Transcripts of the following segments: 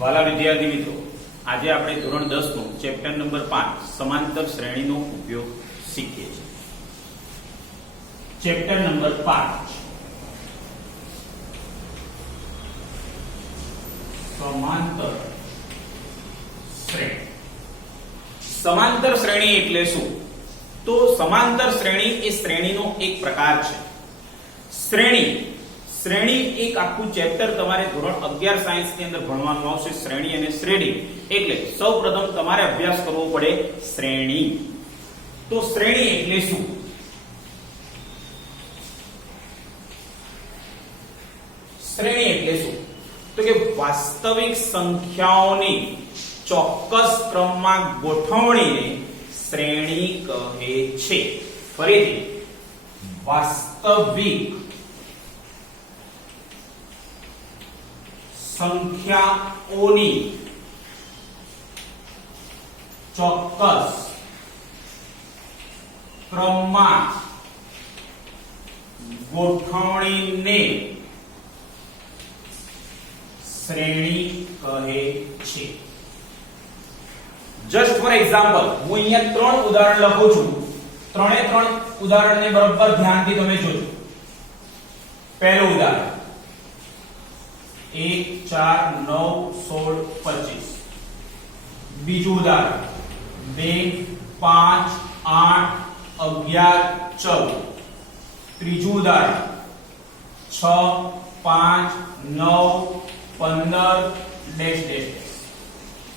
વાલા વિદ્યાર્થી મિત્રો, આજે આપણે ધોરણ 10 નું ચેપ્ટર નંબર 5 સમાંતર શ્રેણીનો ઉપયોગ શીખીએ છીએ. ચેપ્ટર નંબર 5 સમાંતર શ્રેણી. સમાંતર શ્રેણી એટલે શું? તો સમાંતર શ્રેણી એ શ્રેણીનો એક પ્રકાર છે. શ્રેણી એક આખું ચેપ્ટર તમારે ધોરણ 11 સાયન્સ ની અંદર ભણવાનું આવશે. શ્રેણી અને શ્રેણી એટલે સૌપ્રથમ તમારે અભ્યાસ કરવો પડે શ્રેણી. તો શ્રેણી એટલે શું? શ્રેણી એટલે શું? તો કે વાસ્તવિક સંખ્યાઓની ચોક્કસ ક્રમમાં ગોઠવણીને શ્રેણી કહે છે. ફરીથી, વાસ્તવિક સંખ્યાઓની ચોક્કસ ક્રમમાં ગોઠવણીને શ્રેણી કહે છે. જસ્ટ ફોર એક્ઝામ્પલ, હું અહીંયા 3 ઉદાહરણ લખું છું. ત્રણે 3 ઉદાહરણને બરાબર ધ્યાનથી તમે જોજો. પહેલું ઉદાહરણ 1 4 9 16 25. બીજું ઉદાહરણ 2 5 8 11 14. ત્રીજું ઉદાહરણ 6 5 9 15 ડેશ ડેશ.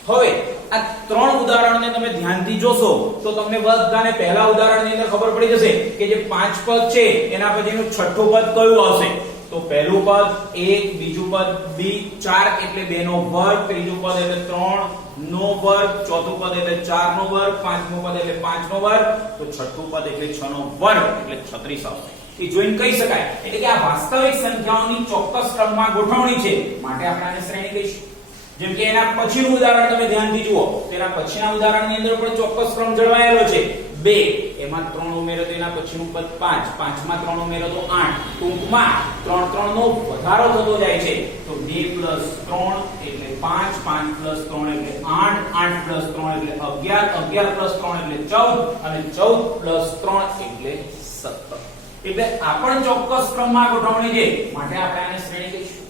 હવે આ 3 ઉદાહરણને તમે ધ્યાનથી જોશો તો તમને બધાને પહેલા ઉદાહરણની અંદર ખબર પડી જશે કે જે 5 પદ છે એના પછીનું છઠ્ઠું પદ કયું આવશે. તો પહેલું પદ 1, બીજું પદ 2, 4 એટલે 2 નો વર્ગ, ત્રીજું પદ એટલે 3 નો વર્ગ, ચોથું પદ એટલે 4 નો વર્ગ, પાંચમું પદ એટલે 5 નો વર્ગ, તો છઠ્ઠું પદ એટલે 6 નો વર્ગ એટલે 36 આવશે. એ જોઈને કહી શકાય એટલે કે આ વાસ્તવિક સંખ્યાઓની ચોક્કસ ક્રમમાં ગોઠવણી છે, માટે આપણે આને શ્રેણી કહીશું. જેમ કે એના પછીનું ઉદાહરણ તમે ધ્યાનથી જુઓ, તેના પછીના ઉદાહરણની અંદર પણ ચોક્કસ ક્રમ જળવાયેલો છે. 2 એમાં 3 ઉમેરો તો એના પછીનું પદ 5, 5 માં 3 ઉમેરો તો 8. ટૂંકમાં 3 3 નો વધારો થતો જાય છે. તો 2 + 3 એટલે 5, 5 + 3 એટલે 8, 8 + 3 એટલે 11, 11 + 3 એટલે 14 અને 14 + 3 એટલે 17. એટલે આ પણ ચોક્કસ ક્રમમાં ગોઠવણી છે, માટે આપણે આને શ્રેણી કહીશું.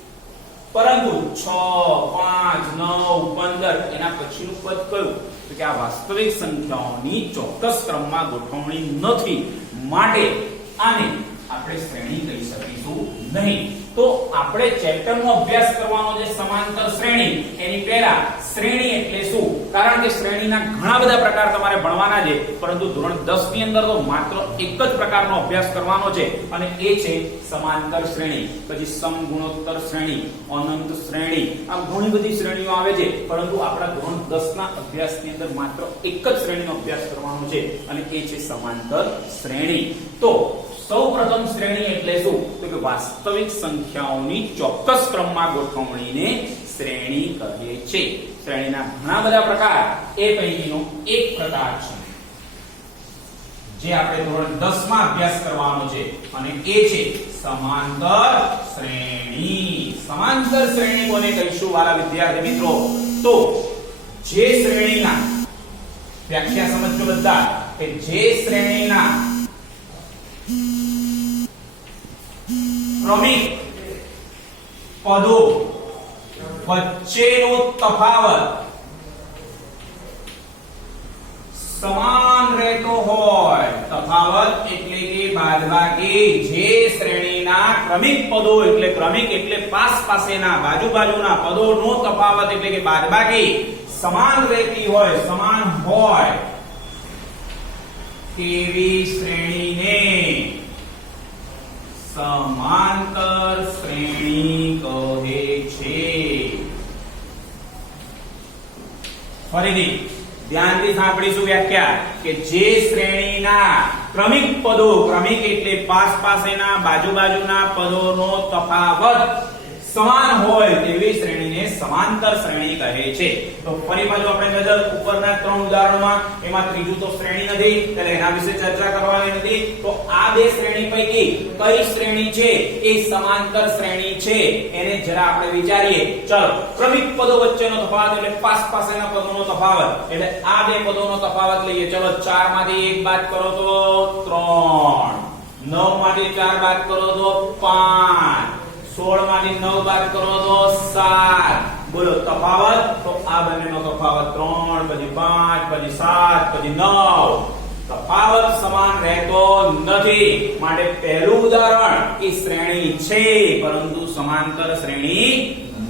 પરંતુ 6 5 9 15 એના પછીનું પદ કયું? તો કે આ વાસ્તવિક સંખ્યાઓની ચોક્કસ ક્રમમાં ગોઠવણી નથી, માટે આને આપણે શ્રેણી કહી શકીશું નહીં. તો આપણે ચેપ્ટરનો અભ્યાસ કરવાનો છે સમાંતર શ્રેણી. એની પહેલા શ્રેણી એટલે શું? કારણ કે શ્રેણીના ઘણા બધા પ્રકાર તમારે ભણવાના છે, પરંતુ ધોરણ 10 ની અંદર તો માત્ર એક જ પ્રકારનો અભ્યાસ કરવાનો છે અને એ છે સમાંતર શ્રેણી. પછી સમગુણોત્તર શ્રેણી, અનંત શ્રેણી, આમ ઘણી બધી શ્રેણીઓ આવે છે, પરંતુ આપણા ધોરણ 10 ના અભ્યાસની અંદર માત્ર એક જ શ્રેણીનો અભ્યાસ કરવાનો છે અને એ છે સમાંતર શ્રેણી. તો સૌપ્રથમ શ્રેણી એટલે શું? તો કે વાસ્તવિક સંખ્યાઓની ચોક્કસ ક્રમમાં ગોઠવણીને શ્રેણી કહે છે. શ્રેણીના ઘણા બધા પ્રકાર, એ પૈકીનો એક પ્રકાર છે જે આપણે ધોરણ 10 માં અભ્યાસ કરવાનો છે અને એ છે સમાંતર શ્રેણી. સમાંતર શ્રેણી કોને કહીશું વાલા વિદ્યાર્થી મિત્રો? તો જે શ્રેણીના, વ્યાખ્યા સમજો બધા, કે જે શ્રેણીના ક્રમિક પદો વચ્ચેનો તફાવત સમાન રહેતો હોય. તફાવત એટલે કે બાદબાકી. જે શ્રેણીના ક્રમિક પદો એટલે ક્રમિક એટલે પાસેના બાજુના પદોનો તફાવત એટલે કે બાદબાકી સમાન રહેતી હોય, સમાન હોય તેવી શ્રેણીને સમાંતર શ્રેણી કહે છે. ફરીથી ધ્યાનથી સાંભળીશું વ્યાખ્યા કે જે શ્રેણીના ક્રમિક પદો, ક્રમિક એટલે પાસેના બાજુના પદોનો તફાવત સમાન હોય તેવી શ્રેણીને સમાંતર શ્રેણી કહે છે. તો ફરી પાછું આપણે નજર ઉપરના ત્રણ ઉદાહરણોમાં, એમાં ત્રીજું તો શ્રેણી નથી એટલે એના વિશે ચર્ચા કરવાની નથી. તો આ બે શ્રેણી પૈકી કઈ શ્રેણી છે એ સમાંતર શ્રેણી છે એને જરા આપણે વિચારીએ. ચલો, ક્રમિક પદો વચ્ચેનો તફાવત એટલે પાસેના પદોનો તફાવત, એટલે આ બે પદોનો તફાવત લઈએ. ચલો, 4 માંથી 1 બાદ કરો તો 3, 9 માંથી 4 બાદ કરો તો 5, 16 માંથી 9 બાદ કરો તો 7. બોલો તફાવત. તો આ બંનેનો તફાવત 3, પછી 5, પછી 7, પછી 9. તફાવત સમાન રહેતો નથી. માટે પહેલું ઉદાહરણ એ શ્રેણી છે પરંતુ સમાંતર શ્રેણી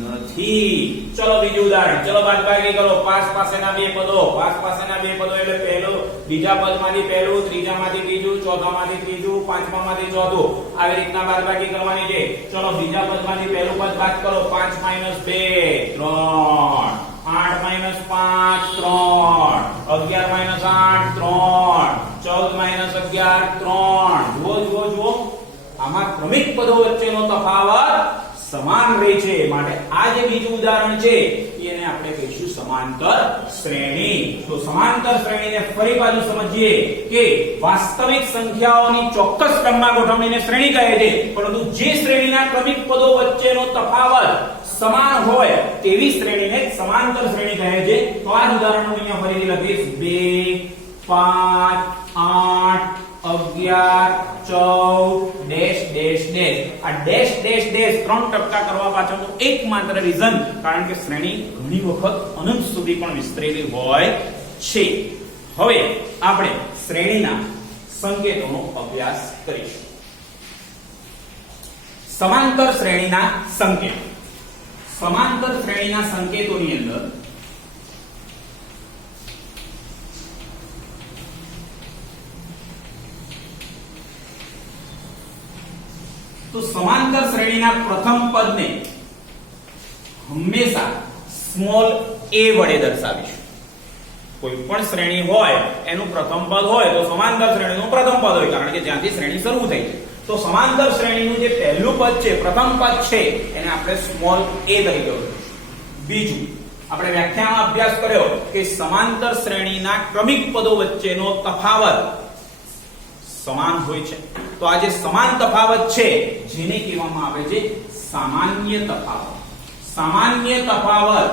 નથી. ચલો બીજું ઉદાહરણ. ચલો બાદબાકી કરો. પાસેના બે પદો. પાસેના બે પદો એટલે પહેલું, બીજા પદમાંથી પહેલું, ત્રીજામાંથી ત્રીજું, ચોથામાંથી ત્રીજું, પાંચમામાંથી ચોથું. આવી રીતના બાદબાકી કરવાની છે. ચલો બીજા પદમાંથી પહેલું પદ બાદ કરો. 5 - 2 3, 8 - 5 3, 11 - 8 3, 14 - 11 3. જુઓ આમાં ક્રમિક પદો વચ્ચેનો તફાવત સમાન રહે છે. માટે આ જે બીજું ઉદાહરણ છે એને આપણે કહીશું સમાંતર શ્રેણી. તો સમાંતર શ્રેણીને ફરી પાછું સમજીએ કે વાસ્તવિક સંખ્યાઓની ચોક્કસ ક્રમમાં ગોઠવણીને શ્રેણી કહે છે, પરંતુ જે શ્રેણીના ક્રમિક પદો વચ્ચેનો તફાવત સમાન હોય તેવી શ્રેણીને સમાંતર શ્રેણી કહે છે. તો આ ઉદાહરણ હું અહીંયા ફરીથી લખીશ. 2 5 8 11 14 ડેશ ડેશ ડેશ. આ ડેશ ડેશ ડેશ 3 ટપકા કરવા પાછળનું એકમાત્ર રીઝન કારણ કે શ્રેણી ઘણી વખત અનંત સુધી પણ વિસ્તરેલી હોય છે. હવે આપણે શ્રેણીના સંકેતોનો અભ્યાસ કરીશું. સમાંતર શ્રેણીના સંકેતો. સમાંતર શ્રેણીના સંકેતોની અંદર તો સમાંતર શ્રેણીના પ્રથમ પદને હંમેશા સ્મોલ a વડે દર્શાવીશું. કોઈ પણ શ્રેણી હોય એનું પ્રથમ પદ હોય તો સમાંતર શ્રેણીનું પ્રથમ પદ હોય, કારણ કે જ્યાંથી શ્રેણી શરૂ થઈ છે. તો સમાંતર શ્રેણીનું જે પહેલું પદ છે, પ્રથમ પદ છે, એને આપણે સ્મોલ a તરીકે ઓળખીશું. બીજું, આપણે વ્યાખ્યાનમાં અભ્યાસ કર્યો કે સમાંતર શ્રેણીના ક્રમિક પદો વચ્ચેનો તફાવત સમાન હોય છે. તો આ જે સમાન તફાવત છે જેને કહેવામાં આવે છે સામાન્ય તફાવત. સામાન્ય તફાવત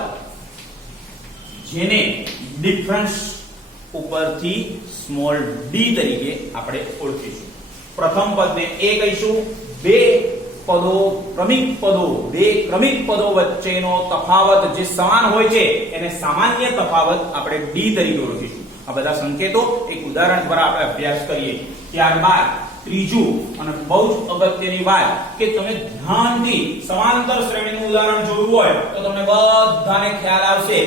જેને ડિફરન્સ ઉપરથી સ્મોલ d તરીકે આપણે ઓળખીશું. પ્રથમ પદને a કહીશું. બે ક્રમિક પદો વચ્ચેનો તફાવત જે સમાન હોય છે એને સામાન્ય તફાવત આપણે d તરીકે ઓળખીશું. આ બધા સંકેતો એક ઉદાહરણ દ્વારા આપણે અભ્યાસ કરીએ. ત્યારબાદ ત્રીજું અને બહુ જ અગત્યની વાત કે તમે ધ્યાનથી સમાંતર શ્રેણીનું ઉદાહરણ જોયું હોય તો તમને બધાને ખ્યાલ આવશે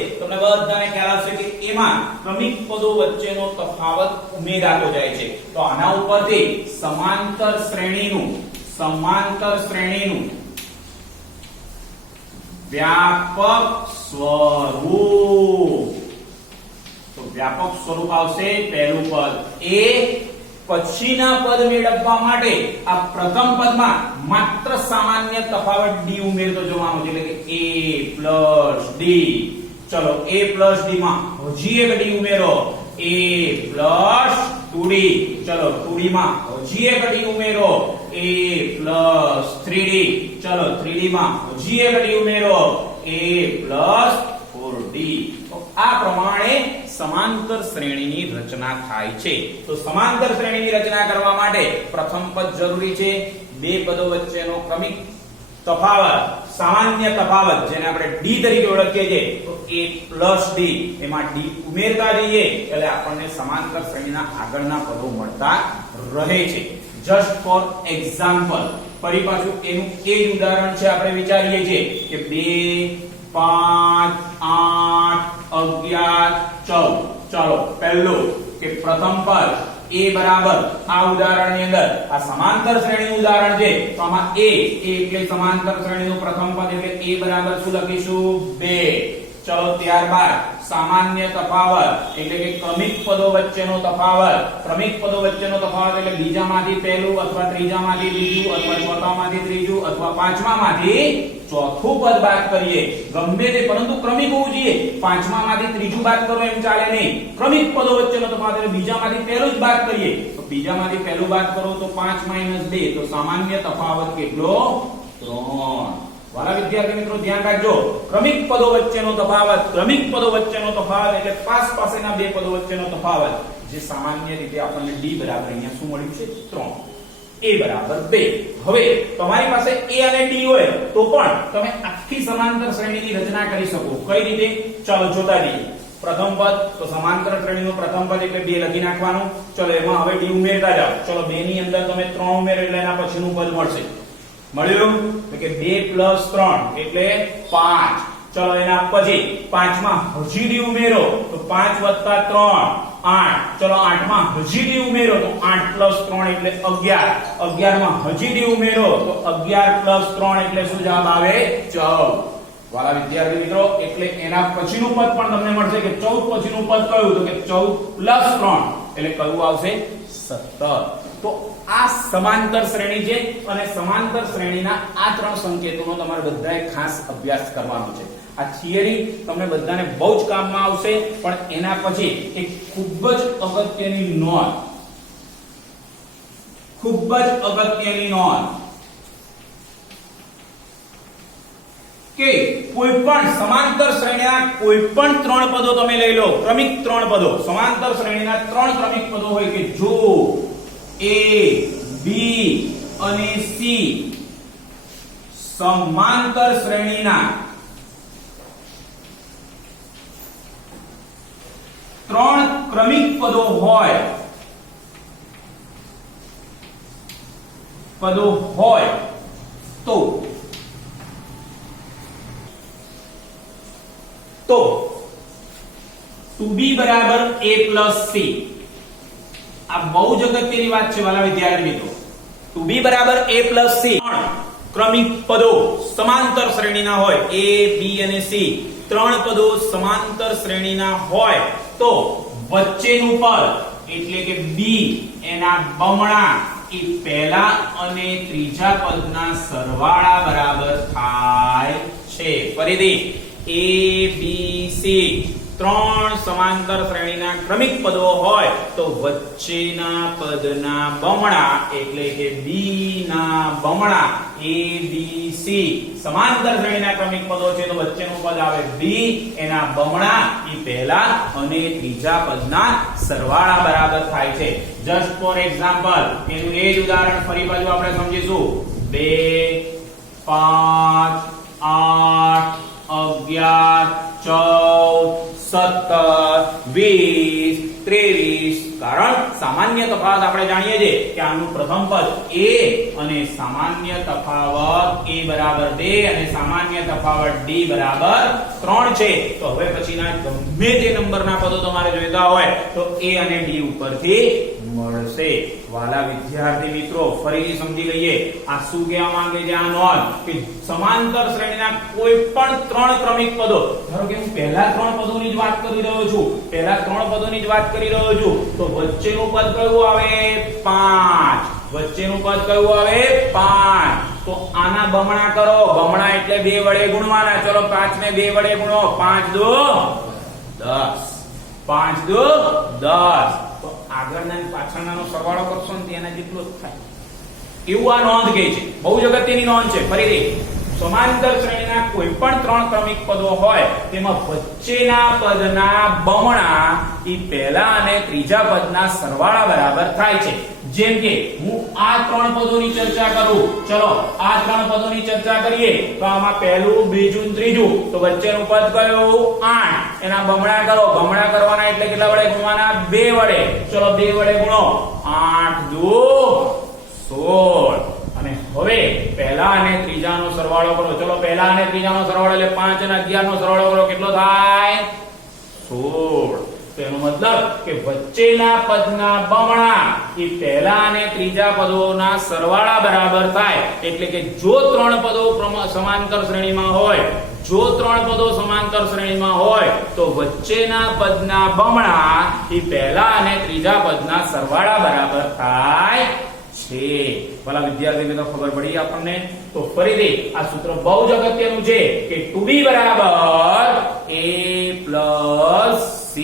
કે એમાં ક્રમિક પદો વચ્ચેનો તફાવત ઉમેરાતો જાય છે. તો આના ઉપરથી સમાંતર શ્રેણીનું વ્યાપક સ્વરૂપ. તો વ્યાપક સ્વરૂપ આવશે. પહેલું પદ a, પછીના પદ મેળવવા માટે આ પ્રથમ પદમાં માત્ર સામાન્ય તફાવત d ઉમેરતો જવાનો છે, એટલે કે a + d. ચલો a + d માં હજી એક d ઉમેરો, a + 2d. ચલો 2d માં હજી એક d ઉમેરો, a + 3d. ચલો 3d માં હજી એક d ઉમેરો, a + 4d. તો આ પ્રમાણે સમાંતર શ્રેણીની રચના થાય છે. તો સમાંતર શ્રેણીની રચના કરવા માટે પ્રથમ પદ જરૂરી છે. બે પદો વચ્ચેનો ક્રમિક તફાવત, સામાન્ય તફાવત જેને આપણે d તરીકે ઓળખીએ છીએ, તો a + d એમાં d ઉમેરતા જઈએ એટલે આપણને સમાંતર શ્રેણીના આગળના પદો મળતા રહે છે. જસ્ટ ફોર એક્ઝામ્પલ ફરી પાછું એનું એ જ ઉદાહરણ છે. આપણે વિચારીએ છીએ કે 2 5 8 11 14. ચાલો પહેલું કે પ્રથમ પદ a બરાબર આ ઉદાહરણની અંદર આ સમાંતર શ્રેણીનું ઉદાહરણ છે. તો આમાં a એટલે સમાંતર શ્રેણીનું પ્રથમ પદ એટલે a બરાબર શું લખીશું? 2. ચલો ત્યારબાદ સામાન્ય તફાવત એટલે કે ક્રમિક પદો વચ્ચેનો તફાવત. ક્રમિક પદો વચ્ચેનો તફાવત એટલે બીજામાંથી પહેલું અથવા ત્રીજામાંથી બીજું અથવા ચોથામાંથી ત્રીજું અથવા પાંચમામાંથી ચોથું પદ બાદ કરીએ. ગમે તે પરંતુ ક્રમિક હોવું જોઈએ. પાંચમામાંથી ત્રીજું બાદ કરો એમ ચાલે નહીં. ક્રમિક પદો વચ્ચેનો તફાવત એટલે બીજામાંથી પહેલું જ બાદ કરીએ. તો બીજામાંથી પહેલું બાદ કરો તો 5 - 2 તો સામાન્ય તફાવત કેટલો? 3. વાલા વિદ્યાર્થી મિત્રો ધ્યાન રાખજો. ક્રમિક પદો વચ્ચેનો તફાવત, ક્રમિક પદો વચ્ચેનો તફાવત એટલે પાસેના બે પદો વચ્ચેનો તફાવત જે સામાન્ય રીતે આપણને d બરાબર અહીંયા શું મળ્યું છે? 3. a બરાબર 2. હવે તમારી પાસે a અને d હોય તો પણ તમે આખી સમાંતર શ્રેણીની રચના કરી શકો. કઈ રીતે? ચાલો જોતા જઈએ. પ્રથમ પદ તો સમાંતર શ્રેણીનું પ્રથમ પદ એટલે 2 લખી નાખવાનું. ચલો એમાં હવે d ઉમેરતા જાઓ. ચલો 2 ની અંદર તમે 3 ઉમેરો એટલે એના પછીનું પદ મળશે. મળ્યું? તો કે 2 + 3 એટલે 5. ચલો એના પછી 5 માં હજી d ઉમેરો તો 5 + 3 8. ચલો 8 માં હજી d ઉમેરો તો 8 + 3 એટલે 11. 11 માં હજી d ઉમેરો તો 11 + 3 એટલે શું જવાબ આવે? 14. વાલા વિદ્યાર્થી મિત્રો એટલે એના પછીનું પદ પણ તમને મળશે કે 14 પછીનું પદ કયું? તો કે 14 + 3 એટલે કયું આવશે? 17. તો આ સમાંતર શ્રેણી છે અને સમાંતર શ્રેણીના આ ત્રણ સંકેતોનો તમારે બધાએ ખાસ અભ્યાસ કરવાનો છે. આ થિયરી તમને બધાને બહુ જ કામમાં આવશે, પણ એના પછી એક ખૂબ જ અગત્યની નોંધ, ખૂબ જ અગત્યની નોંધ કે કોઈ પણ સમાંતર શ્રેણીના કોઈ પણ ત્રણ પદો તમે લઈ લો, ક્રમિક ત્રણ પદો, સમાંતર શ્રેણીના ત્રણ ક્રમિક પદો હોય કે જો A, B અને C સમાંતર શ્રેણીના ત્રણ ક્રમિક પદો હોય તો 2B બરાબર A plus C. આ બહુ જ અગત્યની વાત છે વાલા વિદ્યાર્થી મિત્રો. 2B બરાબર A plus C ક્રમિક પદો સમાંતર શ્રેણીના હોય, A, B અને C ત્રણ પદો સમાંતર શ્રેણીના હોય તો વચ્ચેનું પદ એટલે કે B એના બમણા એ પહેલા અને ત્રીજા પદના સરવાળા બરાબર થાય છે. ફરીથી A, B, C ત્રણ સમાંતર શ્રેણીના ક્રમિક પદો હોય તો વચ્ચેના પદના બમણા એટલે કે B ના બમણા A, B, C સમાંતર શ્રેણીના ક્રમિક પદો છે તો વચ્ચેનું પદ આવે B, એના બમણા એ પહેલા અને ત્રીજા પદના સરવાળા બરાબર થાય છે. જસ્ટ ફોર એક્ઝામ્પલ એનું એ જ ઉદાહરણ ફરી બાજુ આપણે સમજીશું. 2, 5, 8, 11, 14, 17, 20, 23. કારણ સામાન્ય તફાવત આપણે જાણીએ છીએ કે આનું પ્રથમ પદ A અને સામાન્ય તફાવત A બરાબર 2 અને સામાન્ય તફાવત D બરાબર 3 છે. તો હવે પછીના ગમે તે નંબરના પદો તમારે જોઈતા હોય તો A અને D ઉપરથી મળશે. વાલા વિદ્યાર્થી મિત્રો ફરીથી સમજી લઈએ આ શું કહેવા માંગે છે. આ નોંધ કે સમાંતર શ્રેણીના કોઈ પણ ત્રણ ક્રમિક પદો, ધારો કે હું પહેલા ત્રણ પદોની જ વાત કરી રહ્યો છું, તો વચ્ચેનું પદ કયું આવે? 5. વચ્ચેનું પદ કયું આવે? 5. તો આના બમણા કરો. બમણા એટલે 2 વડે ગુણવાના. ચલો 5 ને 2 વડે ગુણો. 5 દુ 10. 5 દુ 10. તો આગળના અને પાછળનાનો સરવાળો કરશો ને તેના જેટલો જ થાય એવું આ નોંધ કહે છે. બહુ જ અગત્યની નોંધ છે. ફરીથી સમાંતર શ્રેણીના કોઈ પણ ત્રણ ક્રમિક પદો હોય તેમાં વચ્ચેના પદના બમણા એ પહેલા અને ત્રીજા પદના સરવાળા બરાબર થાય છે. જેમ કે હું આ ત્રણ પદોની ચર્ચા કરું, ચલો આ ત્રણ પદોની ચર્ચા કરીએ તો આમાં પહેલું, બીજું, ત્રીજું તો વચ્ચેનું પદ કયું? 8. એના બમણા કરો. બમણા કરવાના એટલે કેટલા વડે ગુણવાના? 2 વડે. ચલો 2 વડે ગુણો. 8 દુ 16. અને હવે પહેલા અને ત્રીજાનો સરવાળો કરો. ચલો પહેલા અને ત્રીજાનો સરવાળો એટલે 5 અને 11 નો સરવાળો કરો. કેટલો થાય? 16. તેનો મતલબ કે વચ્ચેના પદના બમણા એ પહેલા અને ત્રીજા પદોના સરવાળા બરાબર થાય. એટલે કે જો ત્રણ પદો સમાંતર શ્રેણીમાં હોય, જો ત્રણ પદો સમાંતર શ્રેણીમાં હોય તો વચ્ચેના પદના બમણા એ પહેલા અને ત્રીજા પદના સરવાળા બરાબર થાય છે. ભલા વિદ્યાર્થી મિત્રો ખબર પડી આપણને? તો ફરીથી આ સૂત્ર બહુ જ અગત્યનું છે કે 2b બરાબર a + c.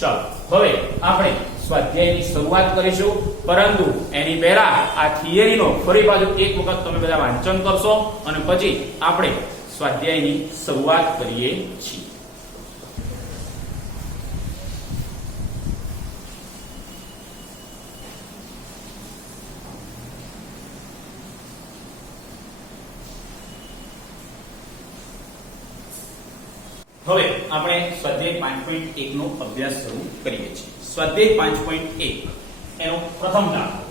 ચાલો હવે આપણે સ્વાધ્યાયની શરૂઆત કરીશું, પરંતુ એની પહેલા આ થિયરીનો ફરી પાછું એક વખત તમે બધા વાંચન કરશો અને પછી આપણે સ્વાધ્યાયની શરૂઆત કરીએ છીએ. હવે આપણે સ્વાધ્યાય 5.1 નો અભ્યાસ શરૂ કરીએ છીએ. સ્વાધ્યાય 5.1 એનો પ્રથમ દાખલો.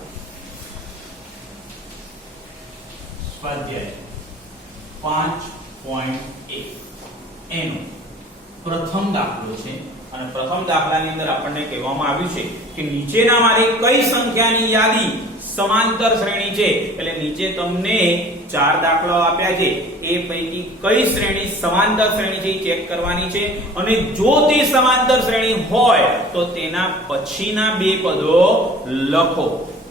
સ્વાધ્યાય 5.1 એનો પ્રથમ દાખલો છે અને પ્રથમ દાખલાની અંદર આપણને કહેવામાં આવ્યું છે કે નીચેનામાંથી કઈ સંખ્યાની યાદી સમાંતર શ્રેણી છે. એટલે નીચે તમને 4 દાખલાઓ આપ્યા છે, એ પૈકી કઈ શ્રેણી સમાંતર શ્રેણી છે ચેક કરવાની છે અને જો તે સમાંતર શ્રેણી હોય તો તેના પછીના બે પદો લખો.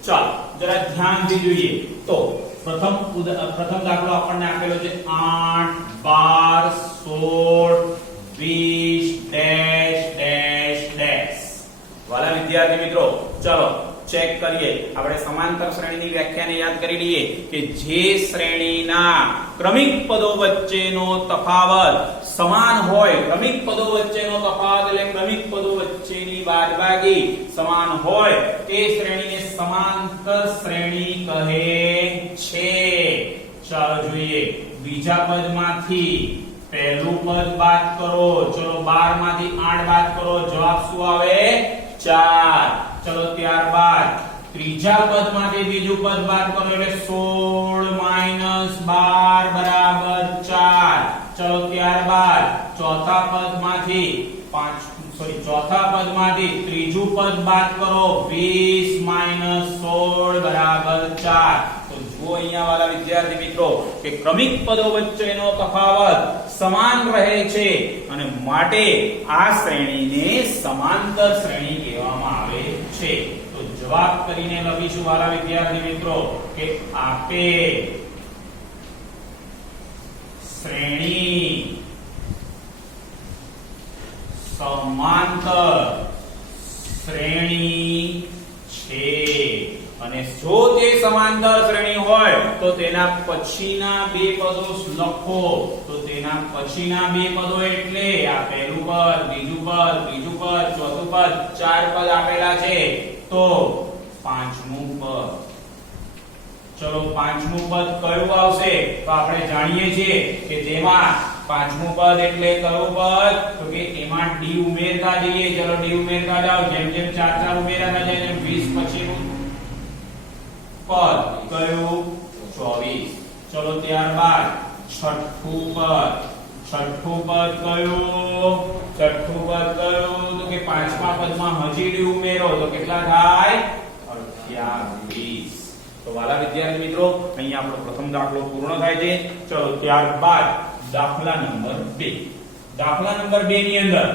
ચાલો જરા ધ્યાનથી જોઈએ. તો પ્રથમ દાખલો આપણને આપેલો છે 8 12 16 20 ડેશ ડેશ ડેશ. વાલા વિદ્યાર્થી મિત્રો ચલો ચેક કરીએ. આપણે સમાંતર શ્રેણીની વ્યાખ્યાને યાદ કરી લઈએ કે જે શ્રેણીના ક્રમિક પદો વચ્ચેનો તફાવત સમાન હોય, ક્રમિક પદો વચ્ચેનો તફાવત એટલે ક્રમિક પદો વચ્ચેની બાદબાકી સમાન હોય તે શ્રેણીને સમાંતર શ્રેણી કહે છે. ચાલો જોઈએ. બીજા પદમાંથી પહેલું પદ બાદ કરો. ચલો 12 માંથી 8 બાદ કરો. જવાબ શું આવે? 4. ચલો ત્યારબાદ ત્રીજા પદમાંથી બીજું પદ બાદ કરો એટલે 16 - 12 બરાબર 4. ચલો ત્યારબાદ ચોથા પદમાંથી ત્રીજું પદ બાદ કરો 20 - 16 બરાબર 4. તો જુઓ અહીંયા વાલા વિદ્યાર્થી મિત્રો કે ક્રમિક પદો વચ્ચેનો તફાવત સમાન રહે છે અને માટે આ શ્રેણીને સમાંતર શ્રેણી કહેવામાં આવે છે. તો જવાબ કરીને લખીશું વાલા વિદ્યાર્થી મિત્રો કે આપેલ શ્રેણી સમાંતર શ્રેણી છે અને જો તે સમાંતર શ્રેણી હોય તો તેના પછીના બે પદો લખો. તો તેના પછીના બે પદો એટલે આ પહેલું પદ, બીજું પદ, ત્રીજું પદ, ચોથું પદ, 4 પદ આપેલા છે. તો પાંચમું પદ. ચલો પાંચમું પદ કયું આવશે? તો આપણે જાણીએ છીએ કે તેમાં પાંચમું પદ એટલે કયું પદ? તો કે એમાં d ઉમેરતા જઈએ. ચલો d ઉમેરતા જાઓ. જેમ જેમ 4 ઉમેરતા જાય તેમ 20 પછીનું પદ કયું? 24. ચલો ત્યારબાદ છઠ્ઠું પદ. છઠ્ઠું પદ કયું? છઠ્ઠું પદ કયું? તો કે પાંચમા પદમાં હજી d ઉમેરો તો કેટલા થાય? 28. તો વાલા વિદ્યાર્થી મિત્રો અહીંયા આપણો પ્રથમ દાખલો પૂર્ણ થાય છે. ચલો ત્યારબાદ દાખલા નંબર 2. દાખલા નંબર 2 ની અંદર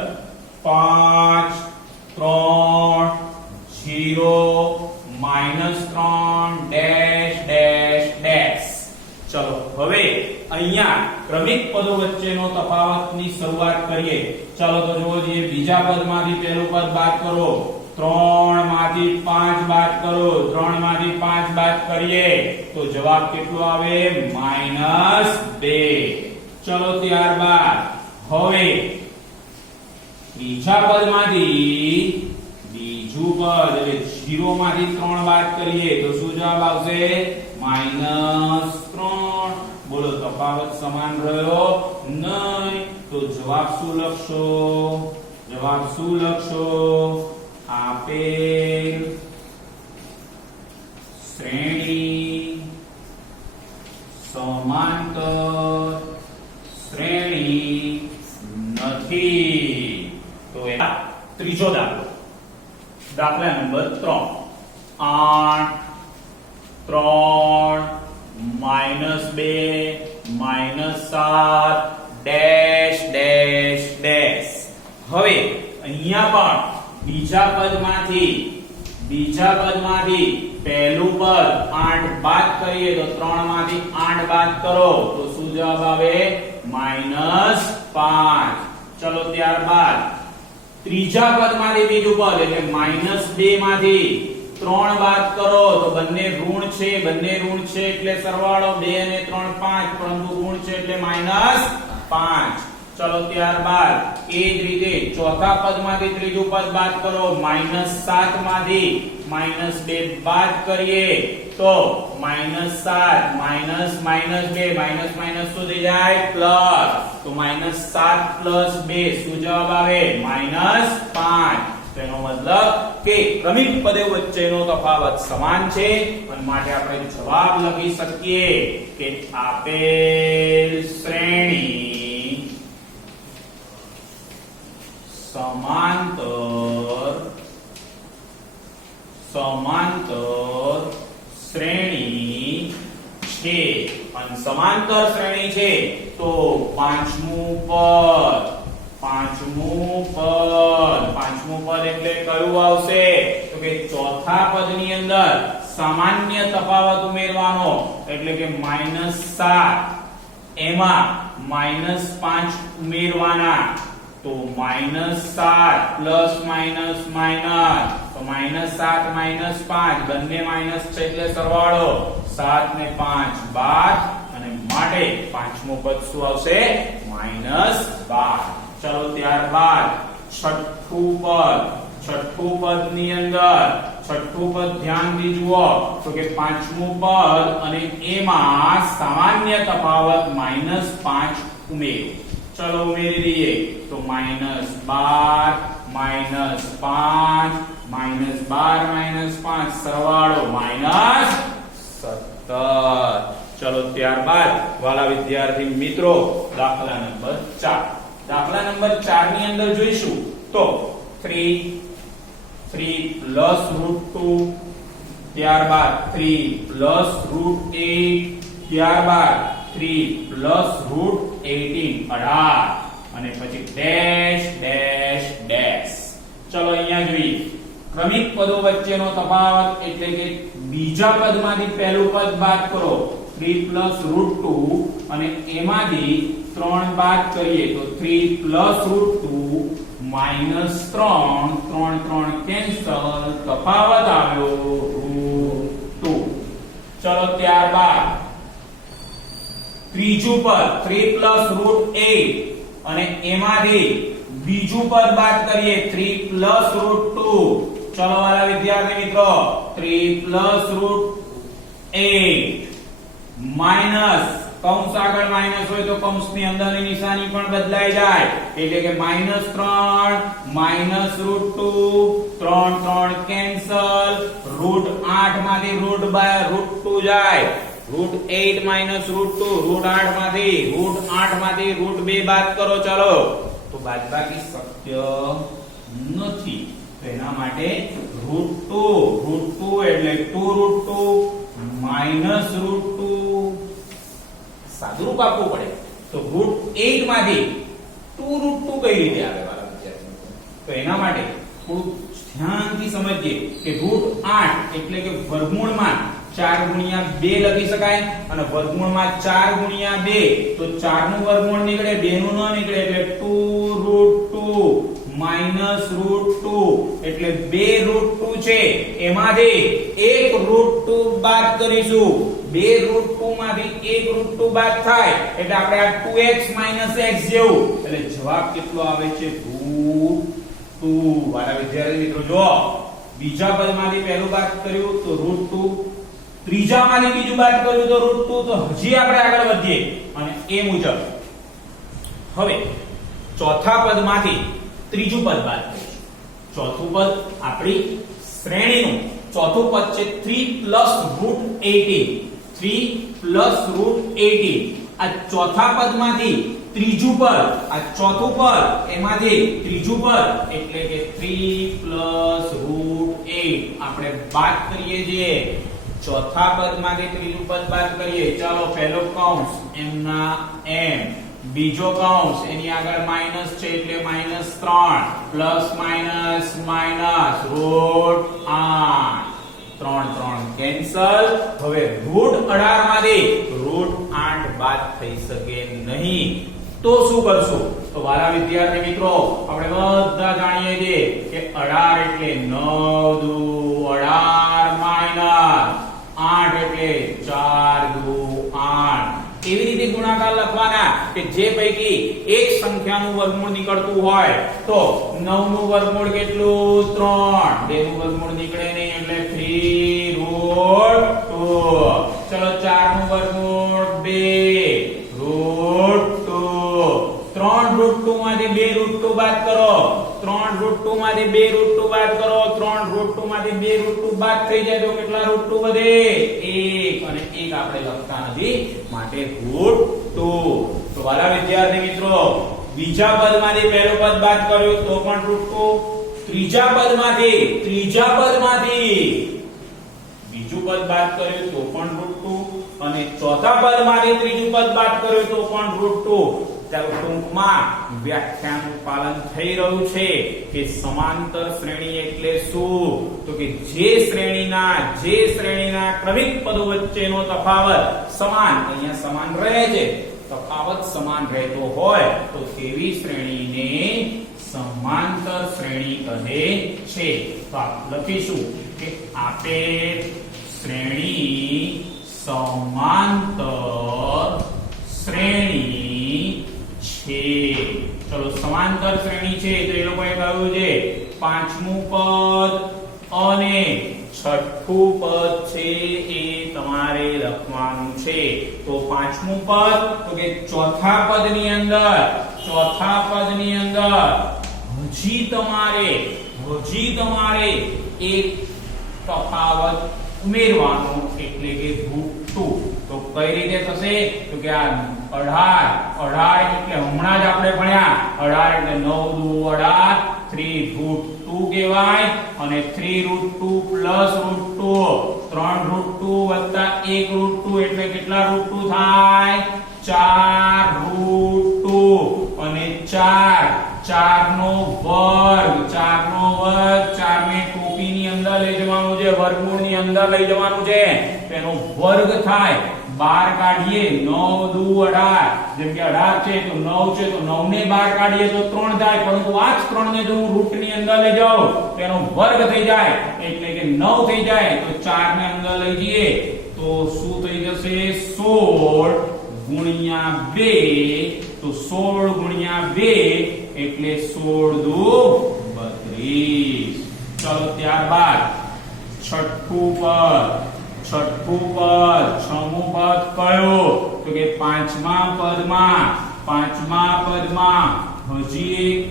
5 3 0 -3 ડેશ ડેશ ડેશ. ચલો હવે અહીંયા ક્રમિક પદો વચ્ચેનો તફાવતની શરૂઆત કરીએ. ચાલો તો જુઓ જોઈએ. બીજા પદમાંથી પહેલું પદ બાદ કરો. 3 માંથી 5 બાદ કરો. 3 માંથી 5 બાદ કરીએ તો જવાબ કેટલો આવે? -2. ચલો ત્યારબાદ હવે ત્રીજા પદમાંથી બીજું પદ એટલે 0 માંથી 3 બાદ કરીએ તો શું જવાબ આવશે? -3. બોલો તફાવત સમાન રહ્યો નહીં તો જવાબ શું લખશો? જવાબ શું લખશો? આપેલ શ્રેણી સમાંતર શ્રેણી નથી. તો એના ત્રીજો દાખલો. દાખલા નંબર 3. 8 3 -2 -7 7 dash dash dash. હવે અહીંયા પણ બીજા પદમાંથી પહેલું પદ 8 બાદ કરીએ તો 3 માંથી 8 બાદ કરો તો શું જવાબ આવે? -5. ચલો ત્યારબાદ ત્રીજા પદમાંથી બીજું પદ એટલે -2 માંથી 3 બાદ કરો તો બંને ઋણ છે એટલે સરવાળો 2 અને 3 5 પરંતુ ઋણ છે એટલે -5. ચલો ત્યારબાદ એ જ રીતે ચોથા પદમાંથી ત્રીજું પદ બાદ કરો -7 માંથી -2 બાદ કરીએ તો -7 માઇનસ -2 માઇનસ શું થઈ જાય પ્લસ તો -7 + 2 શું જવાબ આવે? -5. તેનો મતલબ કે ક્રમિક પદો વચ્ચેનો તફાવત સમાન છે અને માટે આપણે જવાબ લખી શકીએ કે આપેલ શ્રેણી સમાંતર શ્રેણી છે. અને સમાંતર શ્રેણી છે તો પાંચમું પદ એટલે કયું આવશે? તો કે ચોથા પદની અંદર સામાન્ય તફાવત ઉમેરવાનો એટલે કે -7 એમાં -5 ઉમેરવાના તો -7 પ્લસ માઇનસ માઇનસ તો -7 -5 બંને માઇનસ છે એટલે સરવાળો 7 ને 5 12 અને માટે પાંચમું પદ શું આવશે? -12. ચલો ત્યારબાદ છઠ્ઠું પદની અંદર છઠ્ઠું પદ ધ્યાનથી જુઓ તો કે પાંચમું પદ અને એમાં સામાન્ય તફાવત -5 ઉમેરો. ચલો ઉમેરી દઈએ તો -12 -5 -12 -5 સરવાળો -17. ચલો ત્યારબાદ વાલા વિદ્યાર્થી મિત્રો દાખલા નંબર 4 ની અંદર જોઈશું તો 3 +√2 ત્યારબાદ 3 +√8 ત્યારબાદ 3 +√18 18 અને પછી ડેશ ડેશ ડેશ. ચલો અહીંયા જોઈએ ક્રમિક પદો વચ્ચેનો તફાવત એટલે કે બીજા પદમાંથી પહેલું પદ બાદ કરો 3 +√2 અને એમાંથી 3 બાદ કરીએ તો 3 +√2 -3 3 કેન્સલ તફાવત આવ્યો √2. ચલો ત્યારબાદ ત્રીજું પદ 3 +√8 અને એમાંથી બીજું પદ બાદ કરીએ 3 +√2. ચલો વાલા વિદ્યાર્થી મિત્રો 3 +√8 માઈનસ કૌંસ આગળ માઈનસ હોય તો કૌંસની અંદરની નિશાની પણ બદલાઈ જાય એટલે કે -3 -√2 3 3 કેન્સલ √8 માંથી √2 જાય √8 -√2 √8 માંથી √2 બાદ કરો. ચલો તો બાદબાકી શક્ય નથી તો એના માટે √2 એટલે 2√2 -√2 સાદુરૂપ આપવું પડે તો √8 માંથી 2√2 કઈ રીતે આવે વાલા વિદ્યાર્થીઓ? તો એના માટે થોડું ધ્યાનથી સમજીએ કે √8 એટલે કે વર્ગમૂળમાં 4 ગુણ્યા 2 લખી શકાય અને વર્ગમૂળમાં 4 ગુણ્યા 2 તો 4 નું વર્ગમૂળ નીકળે 2 નું ન નીકળે એટલે 2√2 -√2 એટલે 2√2 છે એમાંથી એક √2 બાદ કરીશું 2√2 માંથી 1√2 બાદ થાય એટલે આપણે આ 2x - x જેવું એટલે જવાબ કેટલો આવે છે √2. વાલા વિદ્યાર્થી મિત્રો જો બીજા પદમાંથી પહેલું બાદ કર્યું તો √2 ત્રીજામાંથી બીજું બાદ કર્યું તો √2 તો હજી આપણે આગળ વધીએ અને એ મુજબ હવે ચોથા પદમાંથી ત્રીજું પદ બાદ કરીશું. ચોથું પદ આપણી શ્રેણીનું ચોથું પદ છે 3 + √18 આ ચોથા પદમાંથી ત્રીજું પદ આ ચોથું પદ એમાંથી ત્રીજું પદ એટલે કે 3 + √8 આપણે બાદ કરીએ છીએ ચોથા પદમાંથી ત્રીજું પદ બાદ કરીએ. ચાલો પહેલો કૌંસ એમના એમ, બીજો કૌંસ એની આગળ માઈનસ છે એટલે -3 પ્લસ માઈનસ માઈનસ √8 3 કેન્સલ. હવે √18 માંથી √8 બાદ થઈ શકે નહીં. તો શું કરશું? તો વાલા વિદ્યાર્થી મિત્રો આપણે બધા જાણીએ છીએ કે 18 એટલે 9 દુ 18 માઈનસ 8 એટલે 4 દુ 8. એવી રીતે ગુણાકાર લખવાના કે જે પૈકી એક સંખ્યાનું વર્ગમૂળ નીકળતું હોય તો 9 નું વર્ગમૂળ કેટલું 3, 2 નું વર્ગમૂળ નીકળે નહીં એટલે 3 √2. ચલો 4 નું વર્ગમૂળ 2 √2. 3 √2 માંથી 2 √2 બાદ કરો. 3 √2 માંથી 2 √2 બાદ કરો. 3 √2 માંથી 2 √2 બાદ થઈ જાય તો કેટલા √2 વધે? 1 અને 1 આપણે લખતા નથી માટે √2. તો વાલા વિદ્યાર્થી મિત્રો બીજા પદમાંથી પહેલું પદ બાદ કર્યું તો પણ √2. ત્રીજા પદમાંથી બીજું પદ બાદ કર્યું તો પણ √2 અને ચોથા પદમાંથી ત્રીજું પદ બાદ કર્યું તો પણ √2. ટૂંકમાં વ્યાખ્યાનું પાલન થઈ રહ્યું છે કે સમાંતર શ્રેણી એટલે શું? તો કે જે શ્રેણીના ક્રમિક પદો વચ્ચેનો તફાવત સમાન, અહીંયા સમાન રહે છે, તફાવત સમાન રહેતો હોય તો તેવી શ્રેણીને સમાંતર શ્રેણી કહે છે. તો લખીશું કે આપેલ શ્રેણી સમાંતર શ્રેણી છે. ચલો સમાંતર શ્રેણી છે તો એ લોકોએ કહ્યું છે પાંચમું પદ અને છઠ્ઠું પદ છે એ તમારે લખવાનું છે. તો પાંચમું પદ તો કે ચોથા પદની અંદર હજી તમારે એક તફાવત ઉમેરવાનો એટલે કે √2. તો કઈ રીતે થશે? તો કે આ 18 એટલે હમણાં જ આપણે ભણ્યા 18 એટલે 9 દુ 18 3 √2 કહેવાય અને 3 √2 પ્લસ √2 3 √2 વત્તા 1 √2 એટલે કેટલા √2 થાય? 4 √2 અને 4 નો વર્ગ 4 ને ટોપીની અંદર લઈ જવાનું છે, વર્ગમૂળની અંદર લઈ જવાનું છે, તેનો વર્ગ થાય. 12 કાઢીએ 9 દુ 18, જેમ કે 18 છે તો 9 છે તો 9 ને 12 કાઢીએ તો 3 થાય, પરંતુ આ જ 3 ને જો હું રૂટની અંદર લઈ જાઉં તેનો વર્ગ થઈ જાય એટલે કે 9 થઈ જાય. તો 4 ને અંદર લઈ જઈએ તો શું થઈ જશે? 16 ગુણ્યા 2. તો 16 ગુણ્યા 2 એટલે 16 દુ 32. ચલો ત્યારબાદ છઠ્ઠું પદ છમું પદ કયો? તો કે પાંચમા પદમાં હજી એક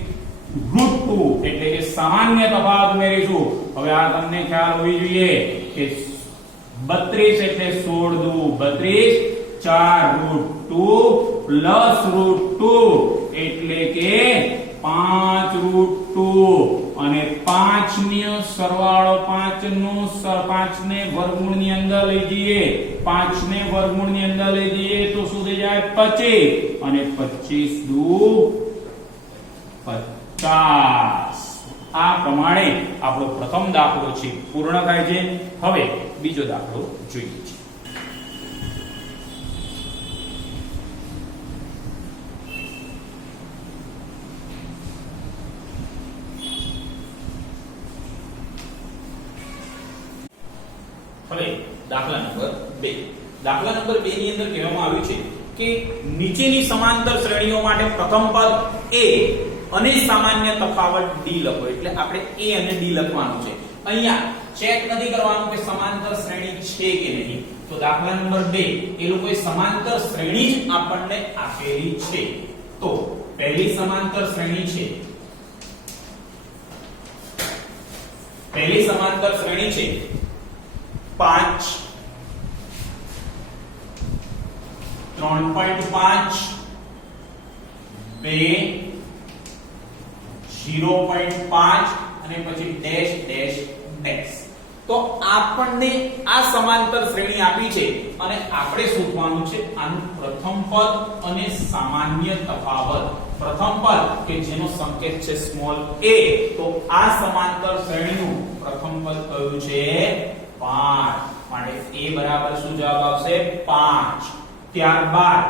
√2 એટલે કે સામાન્ય તફાવત ઉમેરીશું. હવે આ તમને ખ્યાલ હોવી જોઈએ કે 32 એટલે 16 દુ 32, 4 √2 પ્લસ √2 એટલે કે 5 √2 અને 5 નો સરવાળો 5 ને વર્ગમૂળની અંદર લઈ જઈએ 5 ને વર્ગમૂળની અંદર લઈ જઈએ તો શું થઈ જાય? 25 અને 25 દુ 50. આ પ્રમાણે આપણો પ્રથમ દાખલો છે પૂર્ણ થાય છે. હવે બીજો દાખલો જોઈએ છીએ. હવે દાખલા નંબર 2 ની અંદર કહેવામાં આવ્યું છે કે નીચેની સમાંતર શ્રેણીઓ માટે પ્રથમ પદ a અને સામાન્ય તફાવત d લખો. એટલે આપણે a અને d લખવાનું છે. અહીંયા ચેક નથી કરવાનું કે સમાંતર શ્રેણી છે કે નહીં. તો દાખલા નંબર 2 એ લોકોએ સમાંતર શ્રેણી જ આપણને આપેલી છે. તો પહેલી સમાંતર શ્રેણી છે 5 3.5 2 0.5 અને પછી ડેશ ડેશ ડેશ. તો તો આપણને આ સમાંતર શ્રેણી આપી છે અને આપણે શોધવાનું છે આનું પ્રથમ પદ અને સામાન્ય તફાવત. પ્રથમ પદ કે જેનો સંકેત છે સ્મોલ a, તો આ સમાંતર શ્રેણીનું પ્રથમ પદ કયું છે? 5. માટે a બરાબર શું જવાબ આવશે? 5. ત્યારબાદ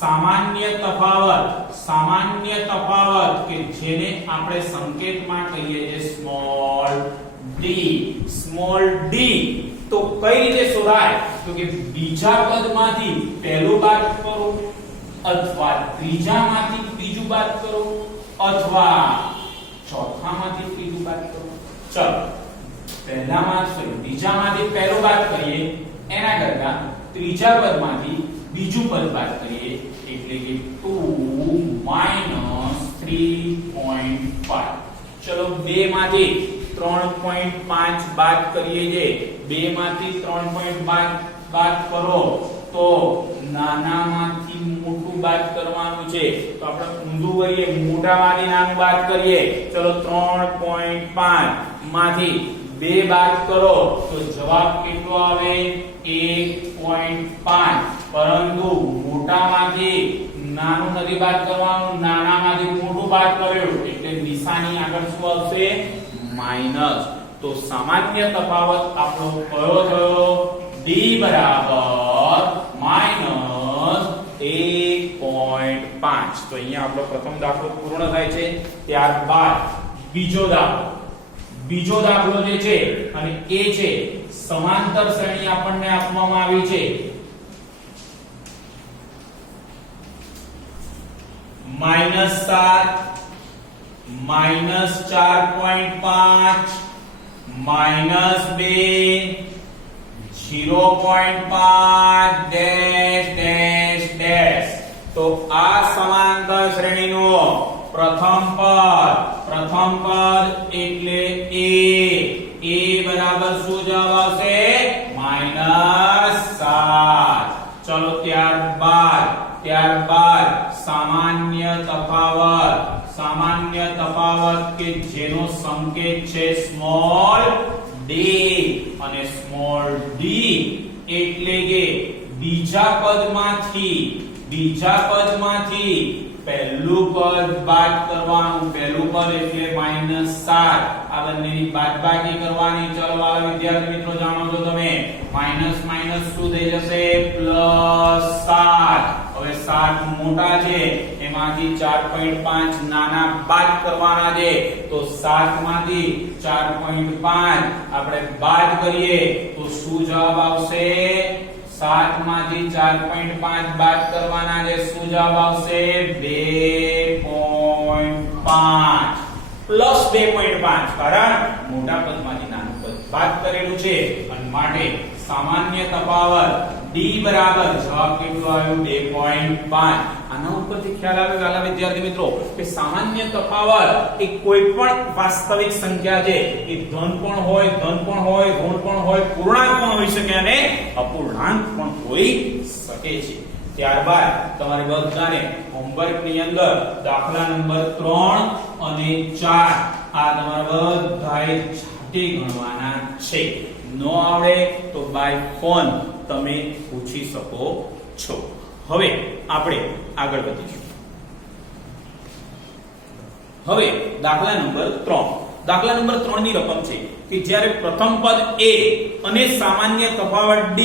સામાન્ય તફાવત કે જેને આપણે સંકેતમાં કહીએ છીએ સ્મોલ d. તો કઈ રીતે શોધાય? તો કે બીજા પદમાંથી પહેલું બાદ કરો અથવા ત્રીજામાંથી ત્રીજું બાદ કરો અથવા ચોથામાંથી ત્રીજું બાદ કરો. ચલો બીજામાંથી પહેલું બાદ કરીએ એના કરતા ત્રીજા પદમાંથી બીજું પદ બાદ કરીએ એટલે કે 2 - 3.5. ચલો 2 માંથી 3.5 બાદ કરીએ જે 2 માંથી 3.5 બાદ કરો તો નાનામાંથી મોટું બાદ કરવાનું છે. તો આપણે ઊંધું કરીએ, મોટામાંથી નાનું બાદ કરીએ. ચલો 3.5 માંથી 2 બાદ કરો તો જવાબ કેટલો આવે? 1.5. પરંતુ મોટામાંથી નાનું નથી બાદ કરવાનું, નાનામાંથી મોટું બાદ કર્યું એટલે નિશાની આગળ શું આવશે? માઈનસ. તો સામાન્ય તફાવત આપણો કયો થયો? d બરાબર -1.5. તો અહીંયા આપણો પ્રથમ દાખલો પૂર્ણ થાય છે. ત્યારબાદ બીજો દાખલો જે છે અને એ છે સમાંતર શ્રેણી આપણને આપવામાં આવી છે. -7 -4.5 -2 0.5 ડેશ. તો આ સમાંતર શ્રેણીનો પ્રથમ પદ એટલે a બરાબર શું જવાબ આવશે? -7. ચલો ત્યારબાદ સામાન્ય તફાવત કે જેનો સંકેત છે સ્મોલ d અને સ્મોલ d એટલે કે બીજા પદમાંથી પહેલું પદ બાદ કરવાનું. પહેલું પદ એટલે -7. આ બંનેની બાદબાકી કરવાની. ચલો વાલા વિદ્યાર્થી મિત્રો જાણો છો તમે માઈનસ શું થઈ જશે? +7. હવે 7 મોટા છે એમાંથી 4.5 નાના બાદ કરવાના છે. તો 7 માંથી 4.5 આપણે બાદ કરીએ તો શું જવાબ આવશે? 7 માંથી 4.5 બાદ કરવાના છે. શું જવાબ આવશે? 2.5 પ્લસ 2.5. કારણ મોટા પદમાંથી નાનું પદ બાદ કરેલું છે અને માટે સામાન્ય તફાવત d બરાબર જવાબ કેટલો આવ્યો? 2.5. આના ઉપરથી ખ્યાલ આવે વાલા વિદ્યાર્થી મિત્રો કે સામાન્ય તફાવત એ કોઈ પણ વાસ્તવિક સંખ્યા છે એ ધન પણ હોય, ઋણ પણ હોય, પૂર્ણાંક પણ હોઈ શકે અને અપૂર્ણાંક પણ હોઈ શકે છે. ત્યારબાદ તમારે બધાને હોમવર્ક ની અંદર દાખલા નંબર 3 અને 4 આ તમારે બધાએ જાતે ગણવાના છે. નો આવડે તો બાય ફોન તમે પૂછી શકો છો. હવે આપણે આગળ વધીશું. હવે દાખલા નંબર 3 ની રકમ છે કે જ્યારે પ્રથમ પદ a અને સામાન્ય તફાવત d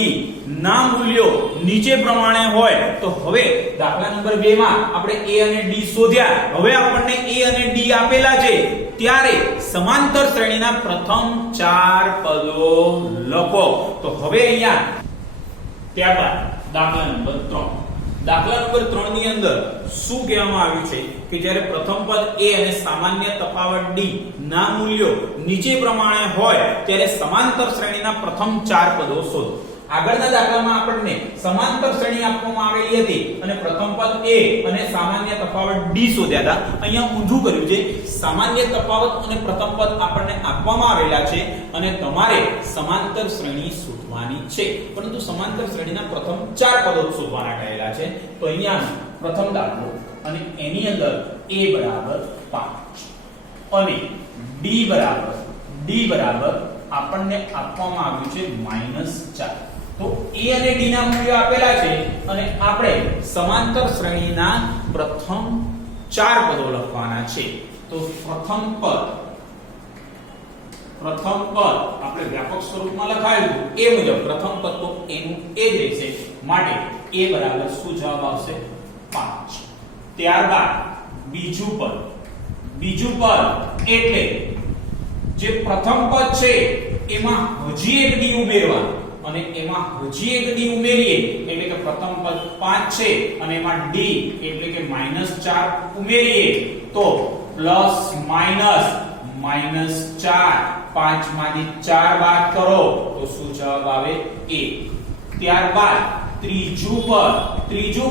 ના મૂલ્યો નીચે પ્રમાણે હોય તો હવે દાખલા નંબર 2 માં આપણે a અને d શોધ્યા. હવે આપણને a અને d આપેલા છે ત્યારે સમાંતર શ્રેણીના પ્રથમ 4 પદો લખો. તો હવે અહીંયા ત્યારબાદ દાખલા નંબર 3 ની અંદર શું કહેવામાં આવ્યું છે કે જ્યારે પ્રથમ પદ a અને સામાન્ય તફાવત d ના મૂલ્યો નીચે પ્રમાણે હોય ત્યારે સમાંતર શ્રેણીના પ્રથમ 4 પદો શોધો. આગળના દાખલામાં આપણને સમાંતર શ્રેણી આપવામાં આવેલી હતી અને પ્રથમ પદ a અને સામાન્ય તફાવત d શોધ્યા હતા. અહીંયા ઊંધું કર્યું છે. સામાન્ય તફાવત અને પ્રથમ પદ આપણને આપવામાં આવેલા છે અને તમારે સમાંતર શ્રેણી શોધવાની છે. પરંતુ સમાંતર શ્રેણીના પ્રથમ 4 પદો શોધવાના કહેલા છે. તો અહીંયા પ્રથમ દાખલો અને એની અંદર a બરાબર 5 અને d બરાબર આપણને આપવામાં આવ્યું છે -4. તો a અને d ના મૂલ્યો આપેલા છે અને આપણે સમાંતર શ્રેણીના પ્રથમ 4 પદો લખવાના છે. તો પ્રથમ પદ આપણે વ્યાપક સ્વરૂપમાં લખાયું એ મુજબ પ્રથમ પદ તો એનું એ જ રહેશે, માટે a બરાબર શું જવાબ આવશે? 5. ત્યારબાદ બીજું પદ એટલે જે પ્રથમ પદ છે એમાં હજી એક ડી ઉમેરવાનું અને એમાં હજી એક ડી ઉમેરીએ એટલે કે પ્રથમ પદ 5 છે અને એમાં ડી એટલે કે -4 ઉમેરીએ તો પ્લસ માઈનસ -4, 5 માંથી 4 બાદ કરો તો શું જવાબ આવે? 1. ત્યારબાદ ત્રીજું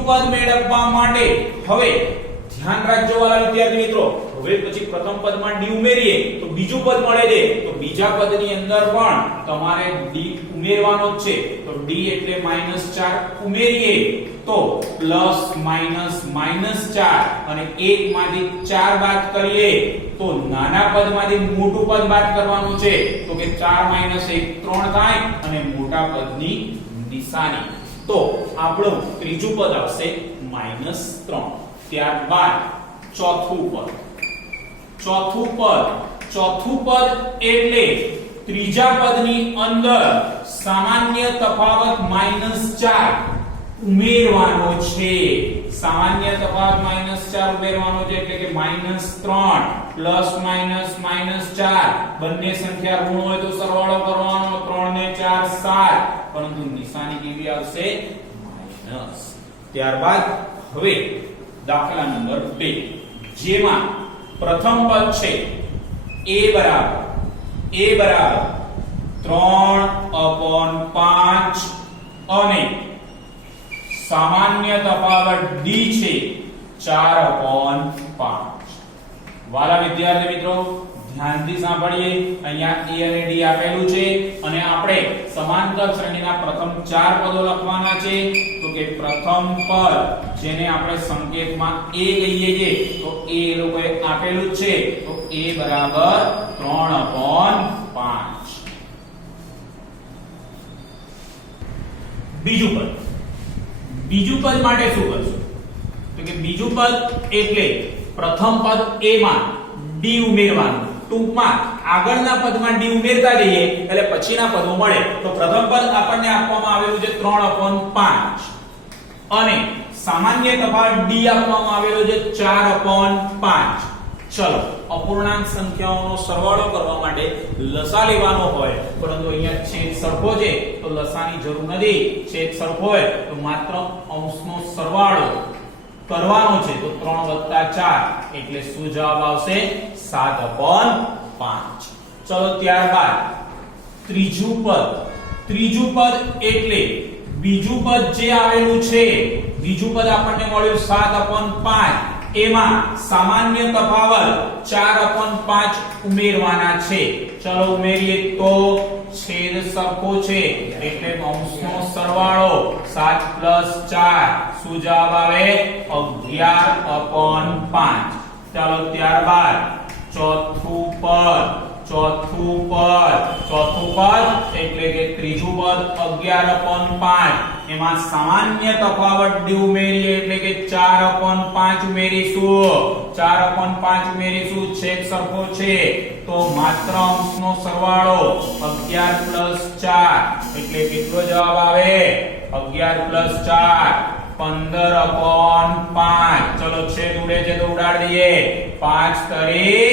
પદ મેળવવા માટે હવે ધ્યાન રાખજો વાલા વિદ્યાર્થી મિત્રો, હવે પછી પ્રથમ પદમાં ડી ઉમેરીએ તો બીજું પદ મળે છે, તો બીજા પદની અંદર પણ તમારે ડી ઉમેરવાનો જ છે. તો ડી એટલે -4 ઉમેરીએ તો પ્લસ માઈનસ -4 અને 1 માંથી 4 બાદ કરીએ તો નાના પદમાંથી મોટું પદ બાદ કરવાનું છે. તો કે 4 - 1 3 થાય અને મોટા પદની નિશાની. તો આપણું ત્રીજું પદ આવશે -3. ત્યારબાદ ચોથું પદ એટલે ત્રીજા પદની અંદર સામાન્ય તફાવત -4 ઉમેરવાનો છે. સામાન્ય તફાવત -4 ઉમેરવાનો છે એટલે કે -3 પ્લસ માઈનસ -4 બંને સંખ્યા ઋણ હોય તો સરવાળો કરવાનો. 3 ને 4 7, પરંતુ નિશાની કેવી આવશે? માઈનસ. ત્યારબાદ હવે દાખલા નંબર 2 જેમાં પ્રથમ પદ છે a બરાબર 3/5 અને સામાન્ય તફાવત d છે 4/5. વાલા વિદ્યાર્થી મિત્રો ધ્યાનથી સાંભળીએ, અહીંયા a અને d આપેલું છે અને આપણે સમાંતર શ્રેણીના પ્રથમ 4 પદો લખવાના છે. તો કે પ્રથમ પદ જેને આપણે સંકેતમાં a કહીએ છીએ તો a લોકોએ આપેલું છે, તો a બરાબર 3/5. બીજું પદ માટે શું કરશું? તો કે બીજું પદ એટલે પ્રથમ પદ a માં d ઉમેરવાનું. ટૂંકમાં આગળના પદમાં ડી ઉમેરતા જઈએ એટલે પછીના પદો મળે. તો પ્રથમ પદ આપણને આપવામાં આવેલું છે 3/5 અને સામાન્ય તફાવત ડી આપવામાં આવેલો છે 4/5. ચલો અપૂર્ણાંક સંખ્યાઓનો સરવાળો કરવા માટે લસા લેવાનો હોય, પરંતુ અહીંયા છેદ સરખો છે તો લસાની જરૂર નથી. છેદ સરખો હોય તો માત્ર અંશનો સરવાળો કરવાનો છે. તો 3 + 4 એટલે શું જવાબ આવશે? 7/5. ચલો ત્યારબાદ ત્રીજું પદ એટલે બીજું પદ જે આવેલું છે, બીજું પદ આપણને મળ્યું 7/5, એમાં સામાન્ય તફાવત 4/5 ઉમેરવાના છે. ચલો ઉમેરીએ તો છેદ સરખો છે એટલે અંશનો સરવાળો 7 + 4 શું જવાબ આવે? 11/5. ચાલો ત્યારબાદ ચોથું પદ એટલે કે ત્રીજું પદ 11/5, એમાં સામાન્ય તફાવત ડી ઉમેરીએ એટલે કે 4/5 ઉમેરીશું. છેદ સરખો છે તો માત્ર અંશનો સરવાળો 11 + 4 એટલે કેટલો જવાબ આવે? 11 + 4 15/5. ચલો છેદ ઉડે છે તો ઉડાડી દઈએ. 5 તરી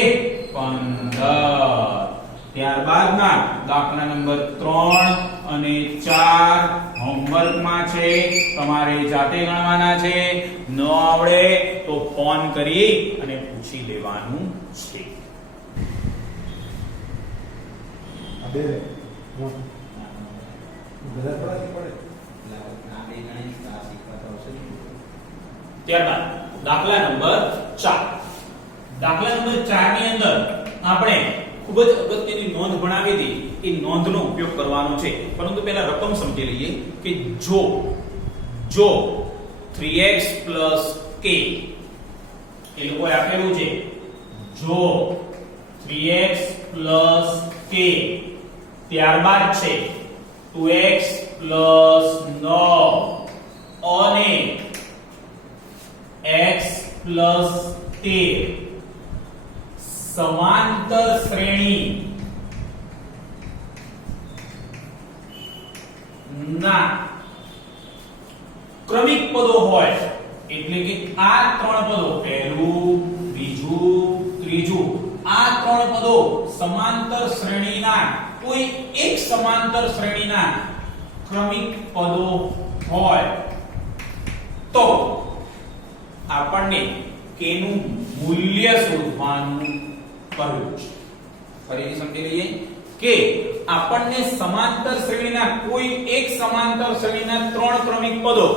15. ત્યારબાદના દાખલા નંબર 3 અને 4 હોમવર્કમાં છે, તમારે જાતે ગણવાના છે. ન આવડે તો ફોન કરી અને પૂછી લેવાનું છે. ત્યારબાદ દાખલા નંબર 4 ની અંદર આપણે ખૂબ જ અગત્યની નોંધ ભણાવી હતી. એ નોંધનો ઉપયોગ કરવાનો છે, પરંતુ પહેલા રકમ સમજી લઈએ કે જો 3x + k એ લોકો આપેલું છે, જો 3x + k ત્યારબાદ છે 2x 9 અને x 13 સમાંતર શ્રેણી ના ક્રમિક પદો હોય એટલે કે આ ત્રણ પદો પહેલું બીજું ત્રીજું આ ત્રણ પદો સમાંતર શ્રેણીના કોઈ એક સમાંતર શ્રેણીના ક્રમિક પદો હોય તો આપણને k નું મૂલ્ય શોધવાનું કહ્યું છે. ફરીથી સમજી લઈએ કે આપણને સમાંતર શ્રેણીના કોઈ એક સમાંતર શ્રેણીના ત્રણ ક્રમિક પદો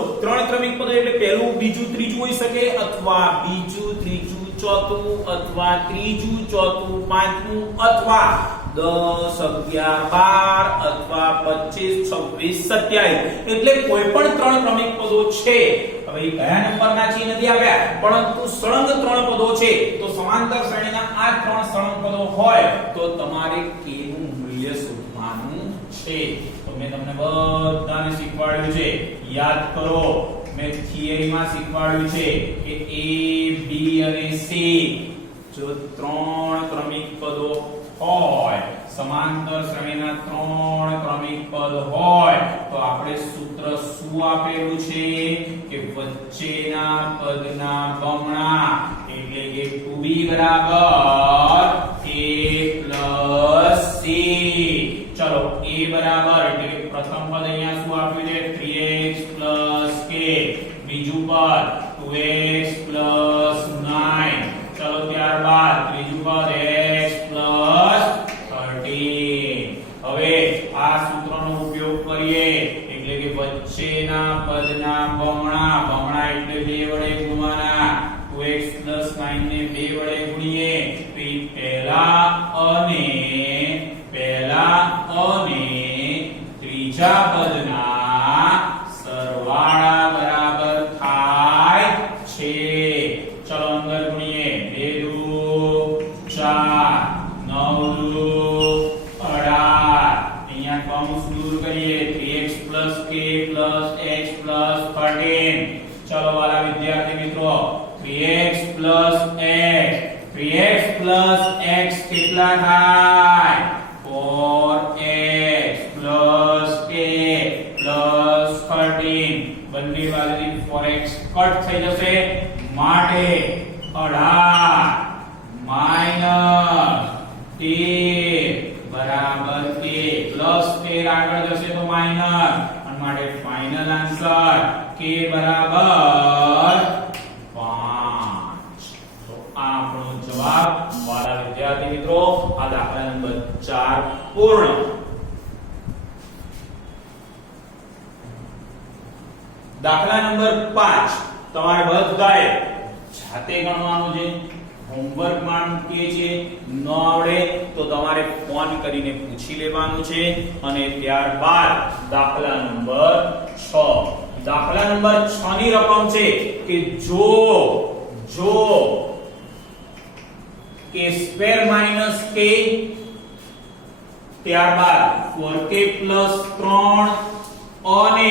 એટલે પહેલું બીજું ત્રીજું હોઈ શકે અથવા બીજું ત્રીજું ચોથું અથવા ત્રીજું ચોથું પાંચમું અથવા 10 11 12 અથવા 25 26 27 એટલે કોઈ પણ ત્રણ ક્રમિક પદો છે. હવે કયા નંબરના છે નથી આવ્યા પરંતુ સળંગ ત્રણ પદો છે તો સમાંતર શ્રેણીના આ ત્રણ સળંગ પદો હોય તો તમારે k નું મૂલ્ય શોધવાનું છે. તો મેં તમને બધાને શીખવાડ્યું છે, યાદ કરો. મેં થિયરીમાં શીખવાડ્યું છે કે a b અને c જો ત્રણ ક્રમિક પદો હોય, સમાંતર શ્રેણીના ત્રણ ક્રમિક પદ હોય તો આપણે સૂત્ર શું આપેલું છે કે વચ્ચેના પદના બમણા એટલે કે 2b બરાબર a + c. ચલો a બરાબર એટલે કે પ્રથમ પદ અહીંયા શું આપ્યું છે 3x + k, બીજું પદ 2x + 9. ચલો ત્યારબાદ ત્રીજું પદ x + 13. હવે આ સૂત્રનો ઉપયોગ કરીએ એટલે કે વચ્ચેના પદના બમણા એટલે 2 વડે ગુણવાના. 2x + 9 ને 2 વડે ગુણીએ તો ઈ પહેલા અને ત્રીજા પદના સરવાળા બરાબર થાય છે. ચલો અંદર ગુણીએ 2 * 4 9 * 18. અહીંયા કૌંસ દૂર કરીએ 3x + k + x + 13. ચલો વાલા વિદ્યાર્થી મિત્રો 3x + x કેટલા થાય 4x + k + 13. બંને બાજુથી 4x કટ થઈ જશે માટે 18 - 13 બરાબર k +13 આગળ જશે તો માઈનસ અને માટે ફાઇનલ આન્સર k બરાબર 5. તો આ આપણો જવાબ વાલા વિદ્યાર્થી મિત્રો. આ દાખલા નંબર 4 પૂર્ણ. દાખલા નંબર 5 તમારે બધાએ જાતે ગણવાનું છે. હોમવર્કમાં મૂકીએ છીએ, ન આવડે તો તમારે ફોન કરીને પૂછી લેવાનું છે. અને ત્યારબાદ દાખલા નંબર 6. દાખલા નંબર 6 ની રકમ છે કે જો k² - k ત્યારબાદ 4k + 3 અને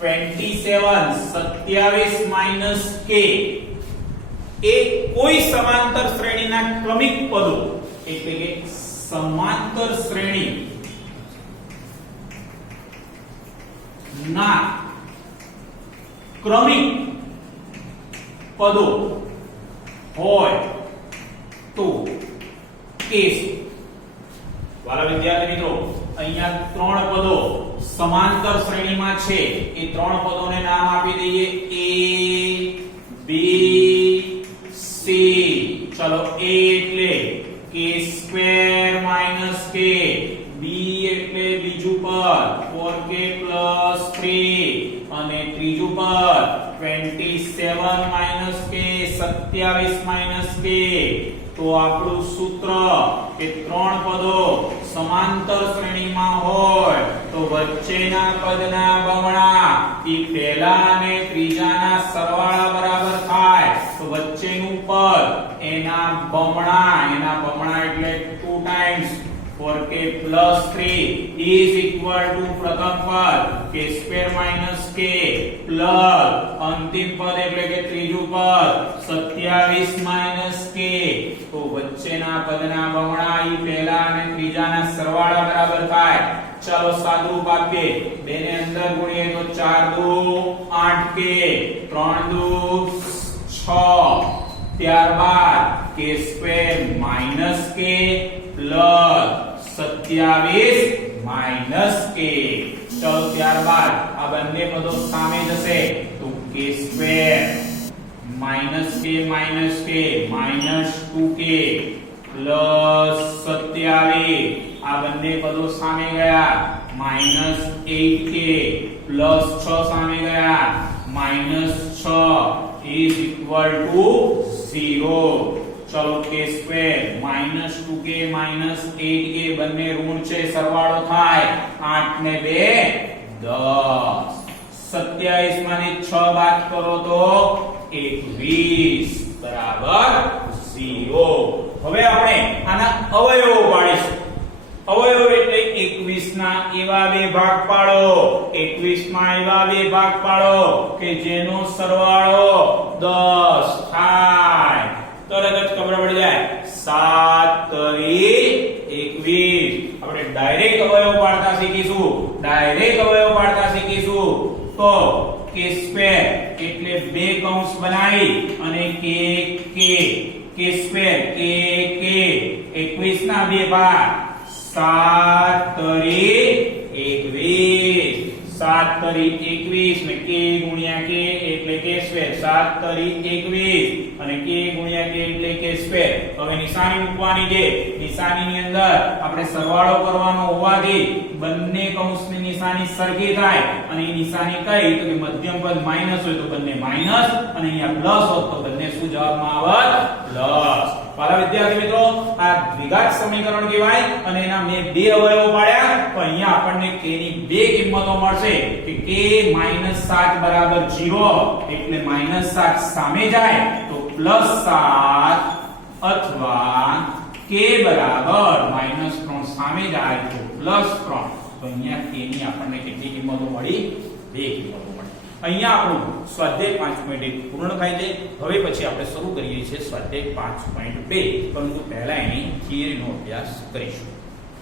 27 - k એ કોઈ સમાંતર શ્રેણીના ક્રમિક પદો એટલે કે સમાંતર શ્રેણી ના ક્રમિક પદો હોય તો કેસ. વાલા વિદ્યાર્થી મિત્રો અહીંયા ત્રણ પદો સમાંતર શ્રેણીમાં છે. એ ત્રણ પદોને નામ આપી દઈએ a b c. ચલો a એટલે k² - k, b એટલે બીજું પદ 4k + 3 અને ત્રીજું પદ 27 - k 27 - k. તો આપણું સૂત્ર કે ત્રણ પદો સમાંતર શ્રેણીમાં હોય તો વચ્ચેના પદના બમણા ઈ પહેલા અને ત્રીજાના સરવાળા બરાબર થાય. તો વચ્ચેનું પદ એના બમણા એટલે 2 ટાઈમ્સ કે +3 ઇઝ ઇક્વલ ટુ પ્રથમ પદ k² - k પ્લસ અંતિમ પદ એટલે કે ત્રીજું પદ 27 - k, તો વચ્ચેના પદના બમણા ઈ પહેલા અને ત્રીજાના સરવાળા બરાબર થાય. ચાલો સાદુરૂપ આપીએ. 2 ને અંદર ગુણીએ તો 4 દુ 8k, 3 દુ 6, ત્યારબાદ k² - k પ્લસ 27 - k. ચલો ત્યારબાદ આ બંને પદો સામે જશે તો k² - k -2k પ્લસ 27. આ બંને પદો સામે ગયા -8k પ્લસ 6 સામે ગયા -6 is equal to 0. ચલો k² -2k -8k બંને ઋણ છે, સરવાળો થાય 8 ને 2 10. 27 માંથી 6 બાદ કરો તો 21 બરાબર 0. હવે આપણે આના અવયવો પાડીશું. અવયવ એટલે 21 ના એવા બે ભાગ પાડો, 21 માં એવા બે ભાગ પાડો કે જેનો સરવાળો 10 થાય. તરત જ ખબર પડી જાય 7 તરી 21. આપણે ડાયરેક્ટ અવયવ પાડતા શીખીશું. તો k² એટલે બે કૌંસ બનાવી અને k² k 21 ના બે ભાગ 7 તરી 21. 7 તરી 21 ને k ગુણ્યા k એટલે k². 7 તરી 21 અને k ગુણ્યા k એટલે k². હવે નિશાની મૂકવાની છે. નિશાનીની અંદર આપણે સરવાળો કરવાનો હોવાથી બંને કૌંસની નિશાની સરખી થાય. અને એ નિશાની કઈ તો કે મધ્યમ પદ માઈનસ હોય તો બંને માઈનસ, અને અહીંયા પ્લસ હોત તો બંને શું જવાબમાં આવત પ્લસ. પાલા વિદ્યાર્થી મિત્રો, આ દ્વિઘાત સમીકરણ કહેવાય અને એના મેં બે અવયવો પાડ્યા. તો અહીંયા આપણને k ની બે કિંમતો મળશે કે k -7 બરાબર 0 એટલે -7 સામે જાય તો +7, અથવા k બરાબર -3 સામે જાય તો +3. તો અહીંયા k ની આપણને કેટલી કિંમતો મળી? બે કિંમતો મળી. અહીંયા આપણું સ્વાધ્યાય 5.1 પૂર્ણ થાય છે. હવે પછી આપણે શરૂ કરીએ છીએ સ્વાધ્યાય 5.2, પરંતુ પહેલા એની થિયરીનો અભ્યાસ કરીશું.